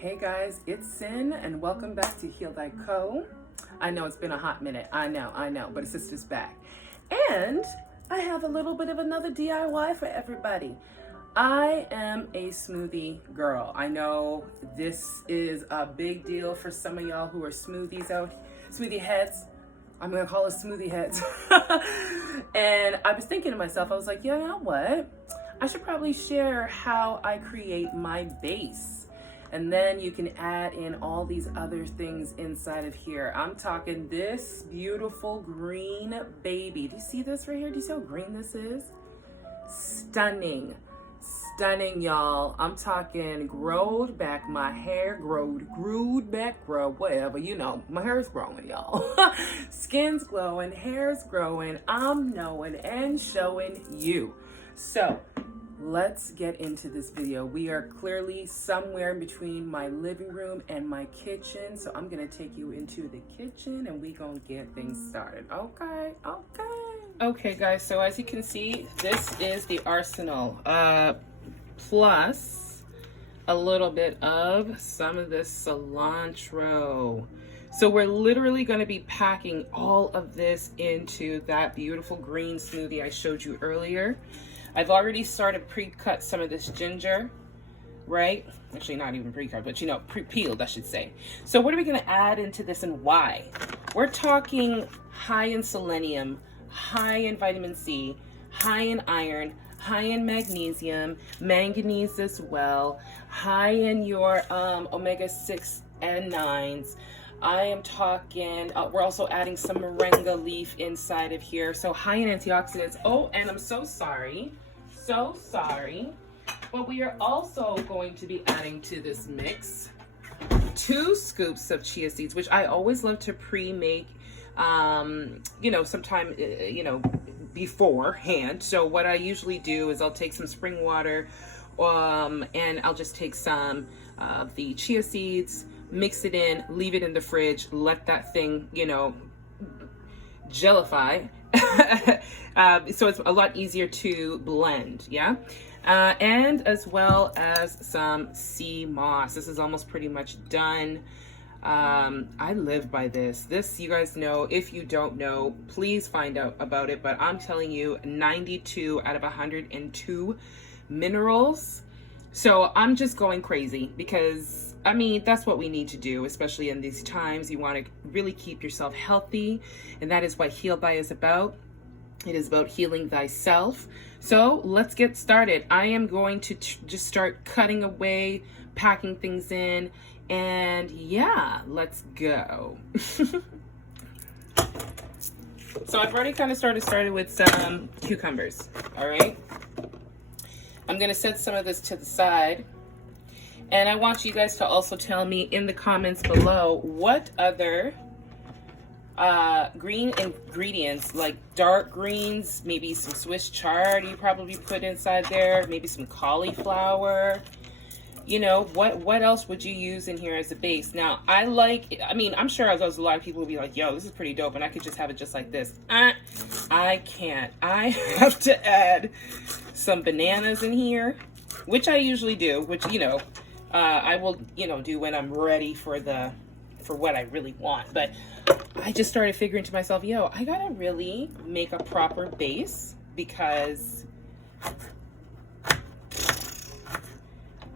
Hey guys, it's Cyn and welcome back to Heal Thy Co. I know it's been a hot minute, I know, but it's sister's back. And I have a little bit of another DIY for everybody. I am a smoothie girl. I know this is a big deal for some of y'all who are smoothie heads. I'm gonna call it smoothie heads. And I was thinking to myself, I was like, you know what? I should probably share how I create my base. And then you can add in all these other things inside of here. I'm talking this beautiful green baby. Do you see this right here? Do you see how green this is? Stunning, y'all. I'm talking growed back, my hair growed back, whatever, you know, my hair's growing, y'all. Skin's glowing, hair's growing. I'm knowing and showing you. So let's get into this video. We are clearly somewhere between my living room and my kitchen. So I'm gonna take you into the kitchen and we gonna get things started. Okay guys, so as you can see, this is the arsenal. Plus a little bit of some of this cilantro. So we're literally gonna be packing all of this into that beautiful green smoothie I showed you earlier. I've already started pre-cut some of this ginger, right? Actually, not even pre-cut, but you know, pre-peeled, I should say. So what are we gonna add into this and why? We're talking high in selenium, high in vitamin C, high in iron, high in magnesium, manganese as well, high in your omega-6 and 9s. I am talking, we're also adding some Moringa leaf inside of here. So high in antioxidants. Oh, and I'm so sorry, but we are also going to be adding to this mix 2 scoops of chia seeds, which I always love to pre-make, you know, sometime, you know, beforehand. So what I usually do is I'll take some spring water, and I'll just take some of the chia seeds, mix it in, leave it in the fridge, let that thing, you know, gelify. So it's a lot easier to blend, yeah? And as well as some Seamoss. This is almost pretty much done. I live by this. This, you guys know. If you don't know, please find out about it. But I'm telling you, 92 out of 102 minerals. So I'm just going crazy because, I mean, that's what we need to do, especially in these times. You want to really keep yourself healthy, and that is what Heal Thy is about. It is about healing thyself. So let's get started. I am going to just start cutting away, packing things in, and yeah, let's go. So I've already kind of started with some cucumbers, all right? I'm gonna set some of this to the side. And I want you guys to also tell me in the comments below what other green ingredients, like dark greens, maybe some Swiss chard you probably put inside there, maybe some cauliflower. You know, what else would you use in here as a base? Now, I mean, I'm sure there's a lot of people will be like, yo, this is pretty dope, and I could just have it just like this. I can't. I have to add some bananas in here, which I usually do, which, you know, I will, you know, do when I'm ready for what I really want. But I just started figuring to myself, yo, I gotta really make a proper base because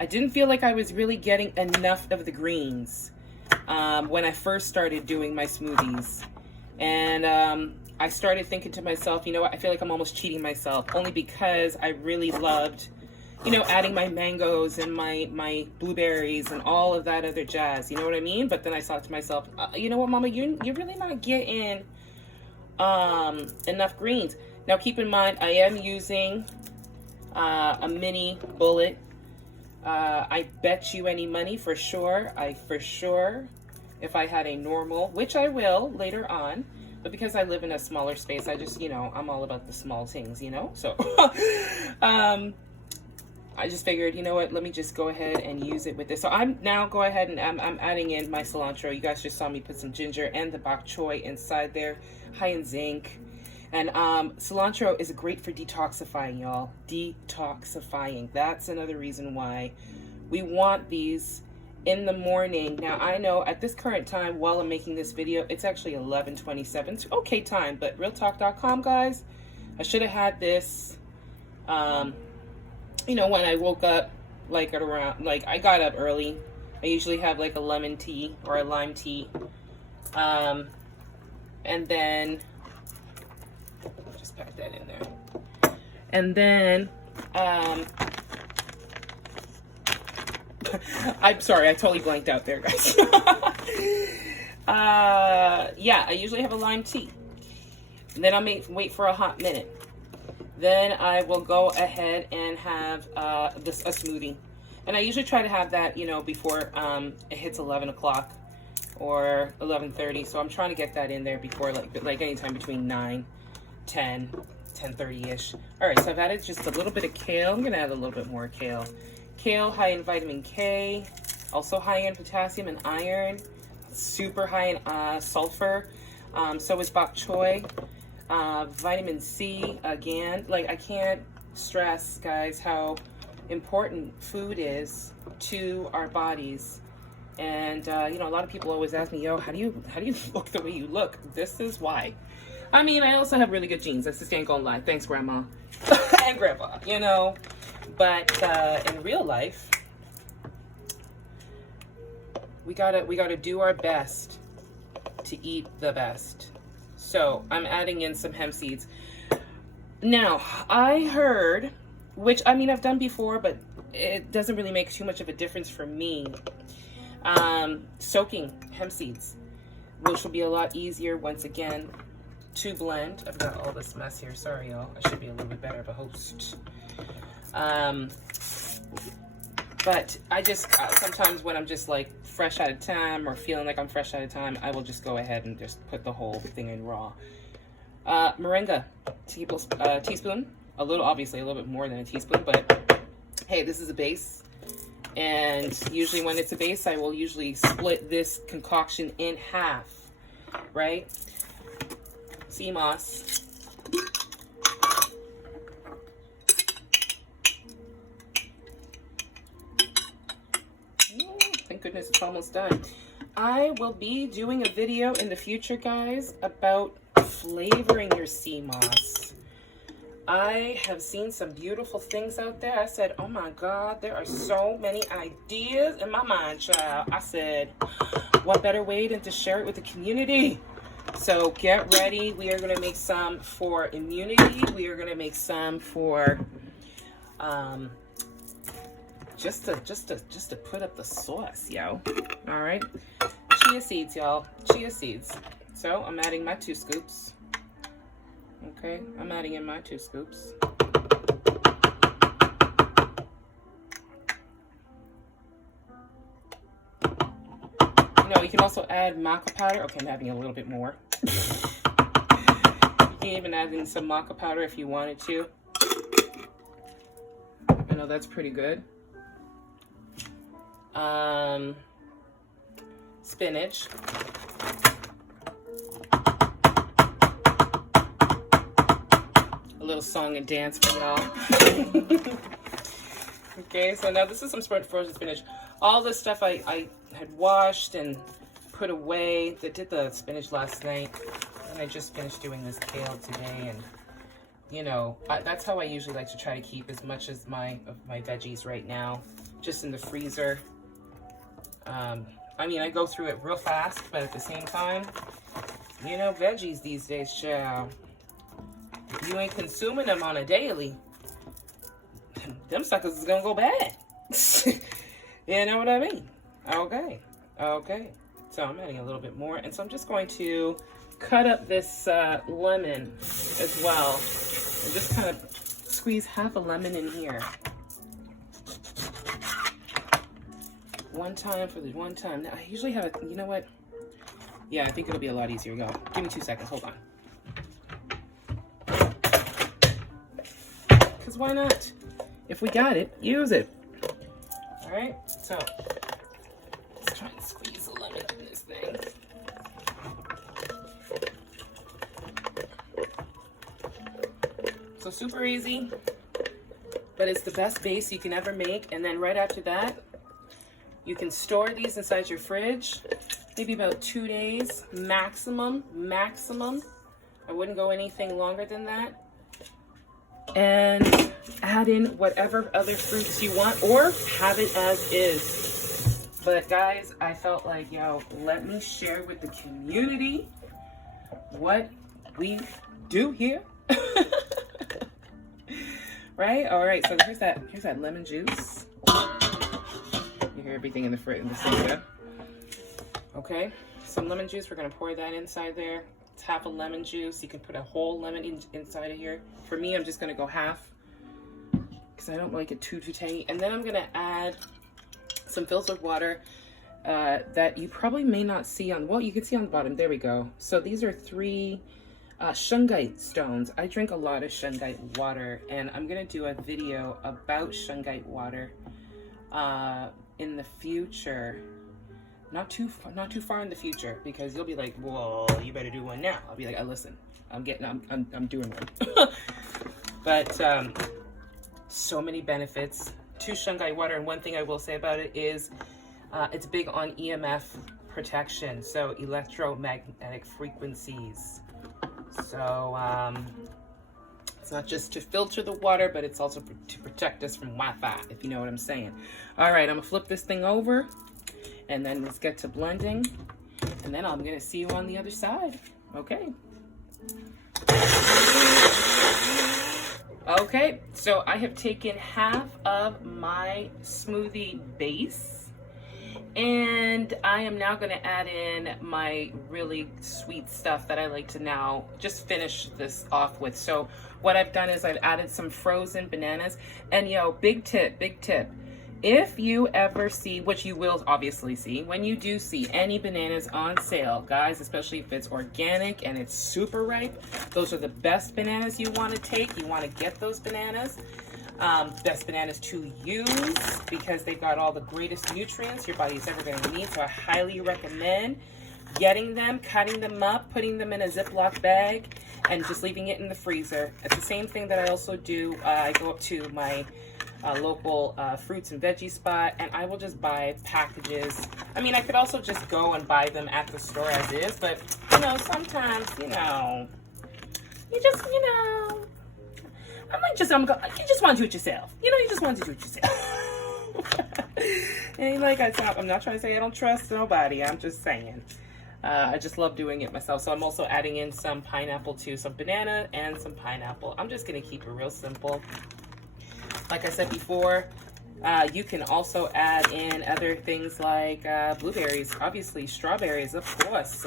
I didn't feel like I was really getting enough of the greens when I first started doing my smoothies. And I started thinking to myself, you know what, I feel like I'm almost cheating myself, only because I really loved, you know, adding my mangoes and my blueberries and all of that other jazz, you know what I mean? But then I thought to myself, you know what, Mama, you're really not getting enough greens. Now keep in mind, I am using a mini bullet. I bet you any money for sure, if I had a normal, which I will later on, but because I live in a smaller space, I just, you know, I'm all about the small things, you know? So, I just figured, you know what, let me just go ahead and use it with this. So I'm now go ahead and I'm adding in my cilantro. You guys just saw me put some ginger and the bokchoy inside there, high in zinc. And cilantro is great for detoxifying, y'all. Detoxifying. That's another reason why we want these in the morning. Now I know at this current time while I'm making this video, it's actually 11:27. It's okay time, but realtalk.com, guys, I should have had this, you know, when I woke up, like at around, like I got up early. I usually have like a lemon tea or a lime tea. And then, just pack that in there. And then, I'm sorry, I totally blanked out there, guys. Yeah, I usually have a lime tea. And then I wait for a hot minute. Then I will go ahead and have a smoothie. And I usually try to have that, you know, before it hits 11 o'clock or 11:30. So I'm trying to get that in there before, like anytime between 9, 10, 10:30-ish. All right, so I've added just a little bit of kale. I'm going to add a little bit more kale. Kale, high in vitamin K, also high in potassium and iron, super high in sulfur. So is bokchoy. Vitamin C, again, like I can't stress, guys, how important food is to our bodies. And you know, a lot of people always ask me, yo, how do you look the way you look? This is why. I mean, I also have really good genes. I just ain't gonna lie. Thanks, grandma and grandpa, you know. But in real life, we gotta do our best to eat the best. So I'm adding in some hemp seeds. Now, I heard, which I mean I've done before, but it doesn't really make too much of a difference for me. Soaking hemp seeds, which will be a lot easier once again to blend. I've got all this mess here. Sorry, y'all. I should be a little bit better of a host. But I just sometimes when I'm just like fresh out of time or feeling like I'm fresh out of time, I will just go ahead and just put the whole thing in raw. Moringa, teaspoon, obviously a little bit more than a teaspoon, but hey, this is a base. And usually when it's a base, I will usually split this concoction in half, right? Seamoss. Thank goodness it's almost done. I will be doing a video in the future, guys, about flavoring your Seamoss. I have seen some beautiful things out there. I said, oh my God, there are so many ideas in my mind, child. I said, what better way than to share it with the community? So get ready. We are going to make some for immunity. We are going to make some for just to put up the sauce, yo. All right. Chia seeds, y'all. Chia seeds. So I'm adding my 2 scoops. Okay, I'm adding in my 2 scoops. You know, you can also add maca powder. Okay, I'm adding a little bit more. You can even add in some maca powder if you wanted to. I know that's pretty good. Spinach. A little song and dance for y'all. Okay, so now this is some frozen spinach. All this stuff I had washed and put away. I did the spinach last night, and I just finished doing this kale today. And you know, that's how I usually like to try to keep as much as my veggies right now, just in the freezer. I mean, I go through it real fast, but at the same time, you know, veggies these days, child. If you ain't consuming them on a daily, them suckers is gonna go bad. You know what I mean? Okay. Okay. So I'm adding a little bit more. And so I'm just going to cut up this lemon as well. And just kind of squeeze half a lemon in here. One time for the one time. Now, I usually have a, you know what? Yeah, I think it'll be a lot easier. Go. Give me 2 seconds. Hold on. Because why not? If we got it, use it. All right. So let's try and squeeze the lemon in this thing. So super easy, but it's the best base you can ever make. And then right after that, You can store these inside your fridge, maybe about 2 days maximum. I wouldn't go anything longer than that. And add in whatever other fruits you want, or have it as is. But guys, I felt like, yo, let me share with the community what we do here. Right? All right, so here's that lemon juice. You hear everything in the sink. Okay, some lemon juice. We're gonna pour that inside there. It's half a lemon juice. You can put a whole lemon inside of here. For me, I'm just gonna go half because I don't like it too tangy. And then I'm gonna add some filtered water that you probably may not see on, well, you can see on the bottom. There we go. So these are 3 shungite stones. I drink a lot of shungite water, and I'm gonna do a video about shungite water in the future. Not too far in the future, because you'll be like, well, you better do one now. I'll be like, listen, I'm doing one. But so many benefits to shungite water, and one thing I will say about it is it's big on EMF protection, so electromagnetic frequencies. So it's not just to filter the water, but it's also to protect us from Wi-Fi, if you know what I'm saying. All right, I'm gonna flip this thing over, and then let's get to blending, and then I'm gonna see you on the other side. Okay. Okay, so I have taken half of my smoothie base, and I am now gonna add in my really sweet stuff that I like to now just finish this off with. So what I've done is I've added some frozen bananas, and yo, big tip. If you ever see, which you will obviously see, when you do see any bananas on sale, guys, especially if it's organic and it's super ripe, those are the best bananas you want to take. You want to get those bananas. Best bananas to use because they've got all the greatest nutrients your body's ever going to need. So I highly recommend getting them, cutting them up, putting them in a Ziploc bag, and just leaving it in the freezer. It's the same thing that I also do. I go up to my local fruits and veggie spot, and I will just buy packages. I mean, I could also just go and buy them at the store as is, but you know, sometimes, you know, you just want to do it yourself. You know, you just want to do it yourself. And like I'm not trying to say I don't trust nobody. I'm just saying. I just love doing it myself. So I'm also adding in some pineapple too, some banana and some pineapple. I'm just gonna keep it real simple. Like I said before, you can also add in other things like blueberries, obviously strawberries, of course,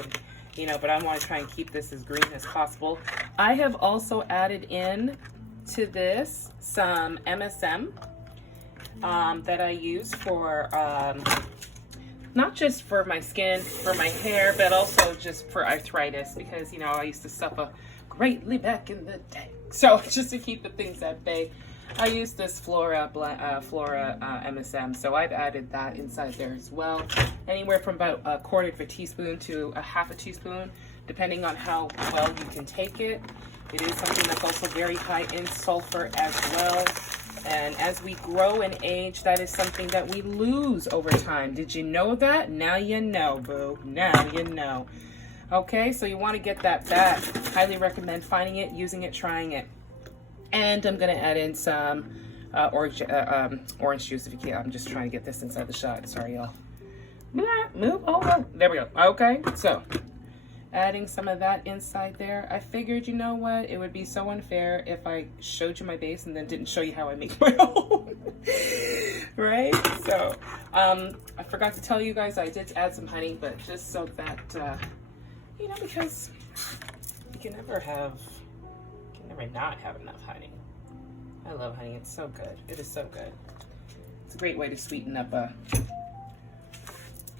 you know, but I want to try and keep this as green as possible. I have also added in to this some MSM that I use for not just for my skin, for my hair, but also just for arthritis, because, you know, I used to suffer greatly back in the day. So just to keep the things at bay, I use this Flora MSM, so I've added that inside there as well. Anywhere from about 1/4 of a teaspoon to a 1/2 a teaspoon, depending on how well you can take it. It is something that's also very high in sulfur as well. And as we grow and age, that is something that we lose over time. Did you know that? Now you know, boo. Now you know. Okay, so you want to get that back. Highly recommend finding it, using it, trying it. And I'm going to add in some orange juice if you can. I'm just trying to get this inside the shot. Sorry, y'all. Move. Oh, there we go. Okay, so adding some of that inside there. I figured, you know what? It would be so unfair if I showed you my base and then didn't show you how I make my own. Right? So, I forgot to tell you guys I did add some honey, but just so that, you know, because you can never not have enough honey. I love honey. It's so good. It is so good. It's a great way to sweeten up,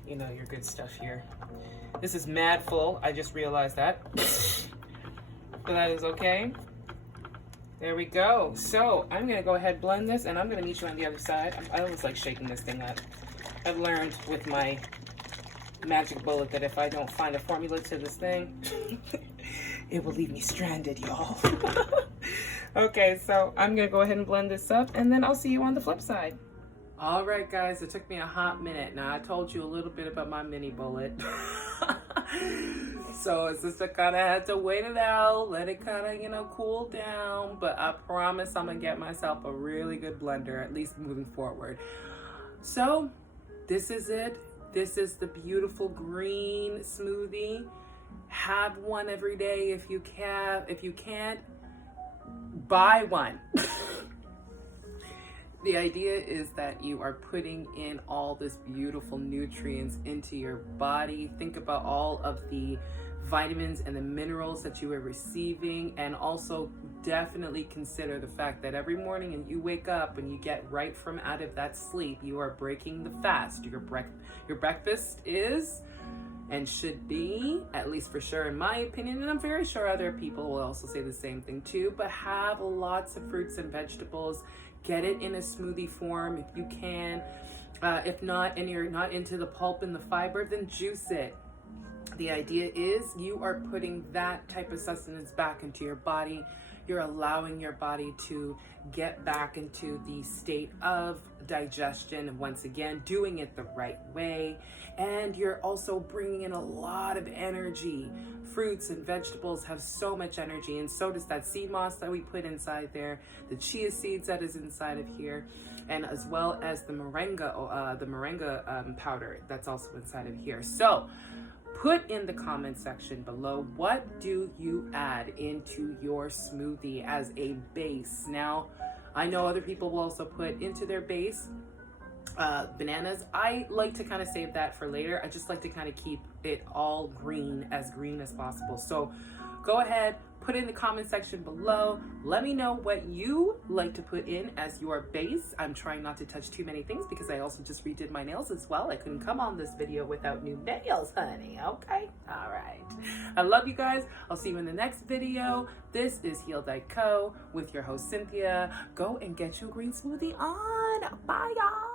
you know, your good stuff here. This is mad full. I just realized that. But that is okay. There we go. So I'm going to go ahead and blend this, and I'm going to meet you on the other side. I always like shaking this thing up. I've learned with my magic bullet that if I don't find a formula to this thing, it will leave me stranded, y'all. Okay, so I'm going to go ahead and blend this up, and then I'll see you on the flip side. All right, guys, it took me a hot minute. Now, I told you a little bit about my mini bullet. So it's just I kind of had to wait it out, let it kind of, cool down. But I promise I'm going to get myself a really good blender, at least moving forward. So this is it. This is the beautiful green smoothie. Have one every day if you can. If you can't, buy one. The idea is that you are putting in all this beautiful nutrients into your body. Think about all of the vitamins and the minerals that you are receiving, and also definitely consider the fact that every morning and you wake up and you get right from out of that sleep, you are breaking the fast. Your breakfast is and should be, at least for sure in my opinion, and I'm very sure other people will also say the same thing too, but have lots of fruits and vegetables. Get it in a smoothie form if you can. If not, and you're not into the pulp and the fiber, then juice it. The idea is you are putting that type of sustenance back into your body. You're allowing your body to get back into the state of digestion, and once again, doing it the right way. And you're also bringing in a lot of energy. Fruits and vegetables have so much energy, and so does that Seamoss that we put inside there, the chia seeds that is inside of here, and as well as the Moringa powder that's also inside of here. So put in the comment section below, what do you add into your smoothie as a base? Now, I know other people will also put into their base bananas. I like to kind of save that for later. I just like to kind of keep it all green as possible. So go ahead, put it in the comment section below. Let me know what you like to put in as your base. I'm trying not to touch too many things because I also just redid my nails as well. I couldn't come on this video without new nails, honey. Okay? All right. I love you guys. I'll see you in the next video. This is Heal Thyco with your host, Cynthia. Go and get your green smoothie on. Bye, y'all.